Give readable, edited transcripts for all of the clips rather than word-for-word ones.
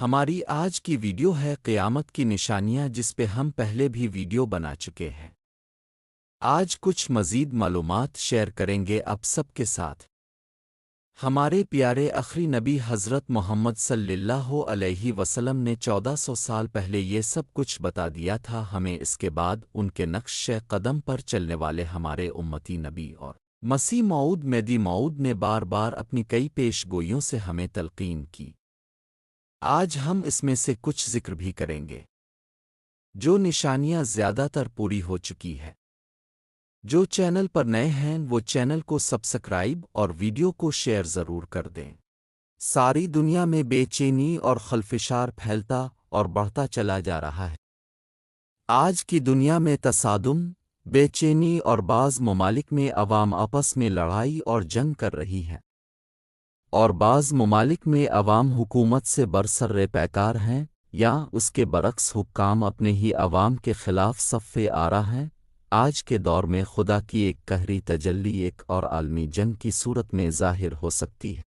ہماری آج کی ویڈیو ہے قیامت کی نشانیاں، جس پہ ہم پہلے بھی ویڈیو بنا چکے ہیں۔ آج کچھ مزید معلومات شیئر کریں گے آپ سب کے ساتھ۔ ہمارے پیارے آخری نبی حضرت محمد صلی اللہ علیہ وسلم نے 1400 سال پہلے یہ سب کچھ بتا دیا تھا ہمیں۔ اس کے بعد ان کے نقش قدم پر چلنے والے ہمارے امتی نبی اور مسیح موعود مہدی موعود نے بار بار اپنی کئی پیش گوئیوں سے ہمیں تلقین کی۔ آج ہم اس میں سے کچھ ذکر بھی کریں گے۔ جو نشانیاں زیادہ تر پوری ہو چکی ہے۔ جو چینل پر نئے ہیں وہ چینل کو سبسکرائب اور ویڈیو کو شیئر ضرور کر دیں۔ ساری دنیا میں بے چینی اور خلفشار پھیلتا اور بڑھتا چلا جا رہا ہے۔ آج کی دنیا میں تصادم، بے چینی اور بعض ممالک میں عوام آپس میں لڑائی اور جنگ کر رہی ہے، اور بعض ممالک میں عوام حکومت سے برسر پیکار ہیں، یا اس کے برعکس حکام اپنے ہی عوام کے خلاف صفے آرا ہیں۔ آج کے دور میں خدا کی ایک قہری تجلی ایک اور عالمی جنگ کی صورت میں ظاہر ہو سکتی ہے۔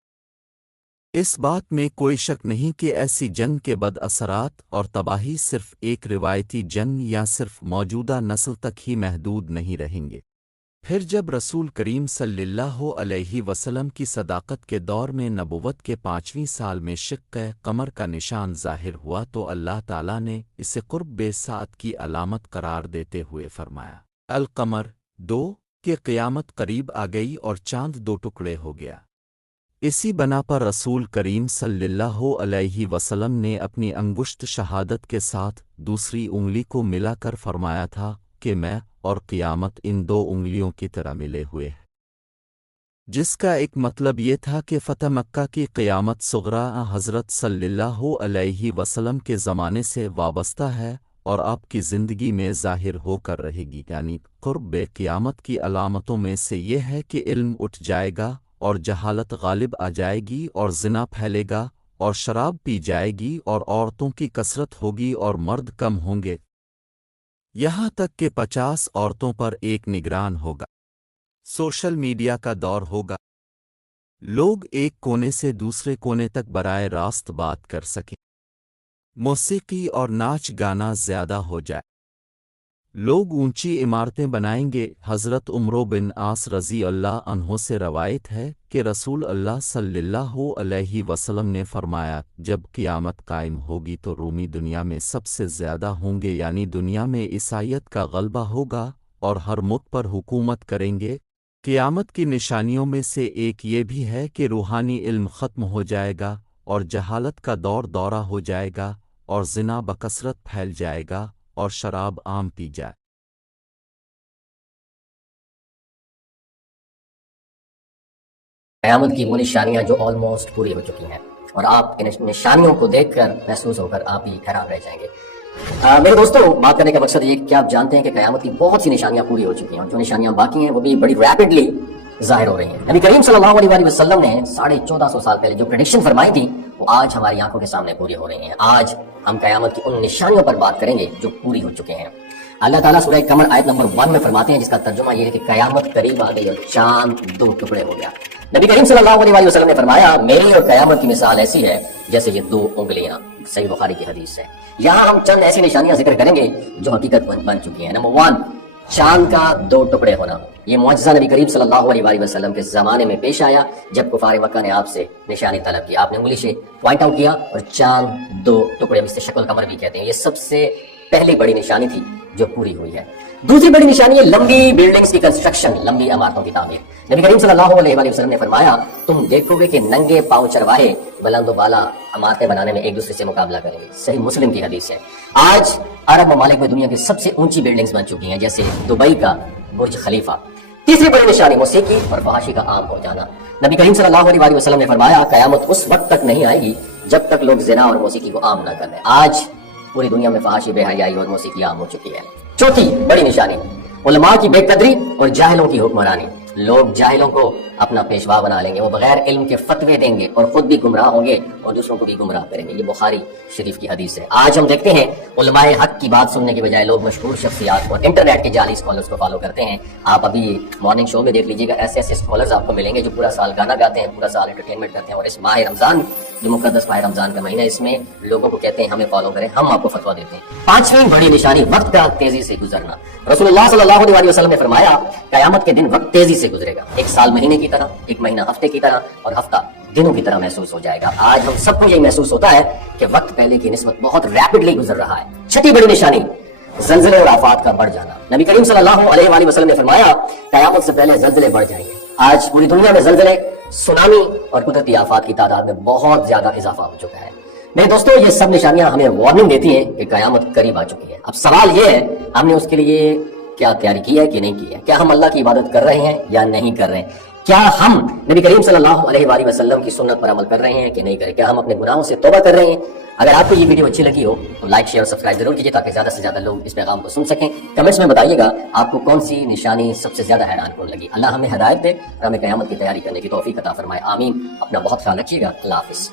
اس بات میں کوئی شک نہیں کہ ایسی جنگ کے بد اثرات اور تباہی صرف ایک روایتی جنگ یا صرف موجودہ نسل تک ہی محدود نہیں رہیں گے۔ پھر جب رسول کریم صلی اللہ علیہ وسلم کی صداقت کے دور میں نبوت کے 5ویں سال میں شق قمر کا نشان ظاہر ہوا تو اللہ تعالیٰ نے اسے قرب ساعت کی علامت قرار دیتے ہوئے فرمایا، القمر 2، کہ قیامت قریب آ گئی اور چاند 2 ٹکڑے ہو گیا۔ اسی بنا پر رسول کریم صلی اللہ علیہ وسلم نے اپنی انگشت شہادت کے ساتھ دوسری انگلی کو ملا کر فرمایا تھا کہ میں اور قیامت ان 2 انگلیوں کی طرح ملے ہوئے ہیں، جس کا ایک مطلب یہ تھا کہ فتح مکہ کی قیامت صغریٰ حضرت صلی اللہ علیہ وسلم کے زمانے سے وابستہ ہے اور آپ کی زندگی میں ظاہر ہو کر رہے گی۔ یعنی قرب قیامت کی علامتوں میں سے یہ ہے کہ علم اٹھ جائے گا اور جہالت غالب آ جائے گی اور زنا پھیلے گا اور شراب پی جائے گی اور عورتوں کی کثرت ہوگی اور مرد کم ہوں گے، یہاں تک کہ 50 عورتوں پر ایک نگران ہوگا۔ سوشل میڈیا کا دور ہوگا، لوگ ایک کونے سے دوسرے کونے تک براہ راست بات کر سکیں۔ موسیقی اور ناچ گانا زیادہ ہو جائے، لوگ اونچی عمارتیں بنائیں گے۔ حضرت عمرو بن عاص رضی اللہ عنہ سے روایت ہے کہ رسول اللہ صلی اللہ علیہ وسلم نے فرمایا، جب قیامت قائم ہوگی تو رومی دنیا میں سب سے زیادہ ہوں گے، یعنی دنیا میں عیسائیت کا غلبہ ہوگا اور ہر ملک پر حکومت کریں گے۔ قیامت کی نشانیوں میں سے ایک یہ بھی ہے کہ روحانی علم ختم ہو جائے گا اور جہالت کا دورہ ہو جائے گا اور زنا بکثرت پھیل جائے گا اور شراب عام پی جائے۔ قیامت کی وہ نشانیاں جو آلموسٹ پوری ہو چکی ہیں، اور آپ ان نشانیوں کو دیکھ کر محسوس ہو کر آپ ہی حیران رہ جائیں گے۔ میرے دوستوں، بات کرنے کا مقصد یہ کہ آپ جانتے ہیں کہ قیامت کی بہت سی نشانیاں پوری ہو چکی ہیں، اور جو نشانیاں باقی ہیں وہ بھی بڑی ریپڈلی ظاہر ہو رہی ہیں۔ نبی کریم صلی اللہ علیہ وسلم نے 1450 سال پہلے جو پریڈکشن فرمائی تھی وہ آج ہماری آنکھوں کے سامنے پوری ہو رہی ہیں۔ آج ہم قیامت کی ان نشانیوں پر بات کریں گے جو پوری ہو چکے ہیں۔ اللہ تعالیٰ سورہ قمر آیت نمبر 1 میں فرماتے ہیں، جس کا ترجمہ یہ ہے کہ قیامت قریب آ گئی اور چاند 2 ٹکڑے ہو گیا۔ نبی کریم صلی اللہ علیہ وسلم نے فرمایا، میری اور قیامت کی مثال ایسی ہے جیسے یہ 2 انگلیاں۔ صحیح بخاری کی حدیث ہے۔ یہاں ہم چند ایسی نشانیاں ذکر کریں گے جو حقیقت بن چکی ہیں۔ نمبر 1، چاند کا 2 ٹکڑے ہونا۔ یہ معجزہ نبی کریم صلی اللہ علیہ وسلم کے زمانے میں پیش آیا جب کفار مکہ نے آپ سے نشانی طلب کی۔ آپ نے انگلی سے پوائنٹ آؤٹ کیا اور چاند 2 ٹکڑے، جس سے شکل قمر بھی کہتے ہیں۔ یہ سب سے پہلی بڑی نشانی تھی جو پوری ہوئی ہے۔ دوسری بڑی نشانی ہے لمبی بلڈنگز کی کنسٹرکشن، لمبی عمارتوں کی تعمیر۔ نبی کریم صلی اللہ علیہ وسلم نے فرمایا، تم دیکھو گے کہ ننگے پاؤں چرواہے بلند و بالا عمارتیں بنانے میں ایک دوسرے سے مقابلہ کریں گے۔ صحیح مسلم کی حدیث ہے۔ آج عرب ممالک میں دنیا کی سب سے اونچی بلڈنگز بن چکی ہیں، جیسے دبئی کا برج خلیفہ۔ تیسری بڑی نشانی موسیقی اور فحاشی کا عام ہو جانا۔ نبی کریم صلی اللہ علیہ وسلم نے فرمایا، قیامت اس وقت تک نہیں آئے گی جب تک لوگ زنا اور موسیقی کو عام نہ کر دیں۔ آج پوری دنیا میں فحاشی، بے حیائی اور موسیقی عام ہو چکی ہے۔ چوتھی بڑی نشانی علماء کی بے قدری اور جاہلوں کی حکمرانی۔ لوگ جاہلوں کو اپنا پیشوا بنا لیں گے، وہ بغیر علم کے فتوے دیں گے اور خود بھی گمراہ ہوں گے اور دوسروں کو بھی گمراہ کریں گے۔ یہ بخاری شریف کی حدیث ہے۔ آج ہم دیکھتے ہیں علماء حق کی بات سننے کے بجائے لوگ مشہور شخصیات اور انٹرنیٹ کے جعلی اسکالرز کو فالو کرتے ہیں۔ آپ ابھی مارننگ شو میں دیکھ لیجیے گا، ایسے ایسے اسکالرز آپ کو ملیں گے جو پورا سال گانا گاتے ہیں، پورا سال انٹرٹینمنٹ کرتے ہیں، اور اس ماہ رمضان جو مقدس ماہ رمضان کا مہینہ ہے، اس میں لوگوں کو کہتے ہیں ہمیں فالو کریں، ہم آپ کو فتویٰ دیتے ہیں۔ پانچویں بڑی نشانی وقت کا تیزی سے گزرنا۔ رسول اللہ صلی اللہ علیہ وسلم نے فرمایا قیامت کے دن وقت تیزی سے گزرے گا، ایک سال مہینے کی طرح، ایک مہینہ ہفتے کی طرح، اور ہفتہ دنوں کی طرح محسوس ہو جائے گا۔ آج ہم سب کو یہی محسوس ہوتا ہے کہ وقت پہلے کی نسبت بہت ریپڈلی گزر رہا ہے۔ چھٹی بڑی نشانی زلزلے اور آفات کا بڑھ جانا۔ نبی کریم صلی اللہ علیہ وآلہ وسلم نے فرمایا قیامت سے پہلے زلزلے بڑھ جائیں گے۔ آج پوری دنیا میں زلزلے، سونامی اور قدرتی آفات کی تعداد میں بہت زیادہ اضافہ ہو چکا ہے۔ میرے دوستو، یہ سب نشانیاں ہمیں وارننگ دیتی ہیں کہ قیامت قریب آ چکی ہے۔ اب سوال یہ ہے ہم نے اس کے لیے کیا تیاری کی ہے کہ نہیں کی ہے؟ کیا ہم اللہ کی عبادت کر رہے ہیں یا نہیں کر رہے ہیں؟ کیا ہم نبی کریم صلی اللہ علیہ وآلہ وسلم کی سنت پر عمل کر رہے ہیں کہ نہیں کر رہے؟ کیا ہم اپنے گناہوں سے توبہ کر رہے ہیں؟ اگر آپ کو یہ ویڈیو اچھی لگی ہو تو لائک، شیئر اور سبسکرائب ضرور کیجیے تاکہ زیادہ سے زیادہ لوگ اس پیغام کو سن سکیں۔ کمنٹس میں بتائیے گا آپ کو کون سی نشانی سب سے زیادہ حیران کن لگی۔ اللہ ہمیں ہدایت دے اور ہمیں قیامت کی تیاری کرنے کی توفیق عطا فرمائے، آمین۔ اپنا بہت خیال رکھیے گا۔ اللہ حافظ۔